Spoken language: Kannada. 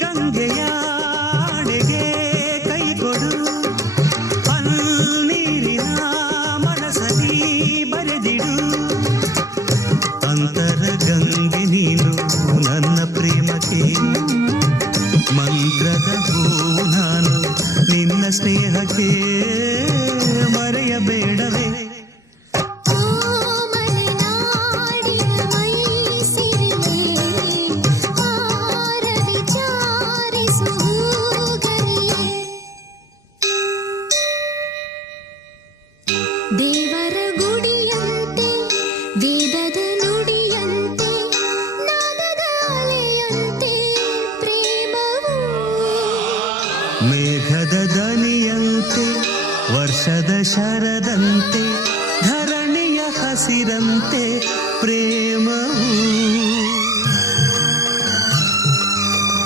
ಗಂಗೆಯಾಡೆಗೆ ಕೈ ಕೊಡು, ನೀರಿನ ಮನಸಲಿ ಬರೆದಿಡು. ಅಂತರ ಗಂಗೆ ನೀನು ನನ್ನ ಪ್ರೇಮಕ್ಕೆ, ಮಂತ್ರದ ಹೂ ನಾನು ನಿನ್ನ ಸ್ನೇಹಕ್ಕೆ, ಮರೆಯಬೇಡವೇ. ದೇವರ ಗುಡಿಯಂತೆ ವೇದದ ನುಡಿಯಂತೆ ನಾದದ ಅಲೆಯಂತೆ ಪ್ರೇಮವು, ಮೇಘದ ದನಿಯಂತೆ ವರ್ಷದ ಶರದಂತೆ ಧರಣಿಯ ಹಸಿರಂತೆ ಪ್ರೇಮವು.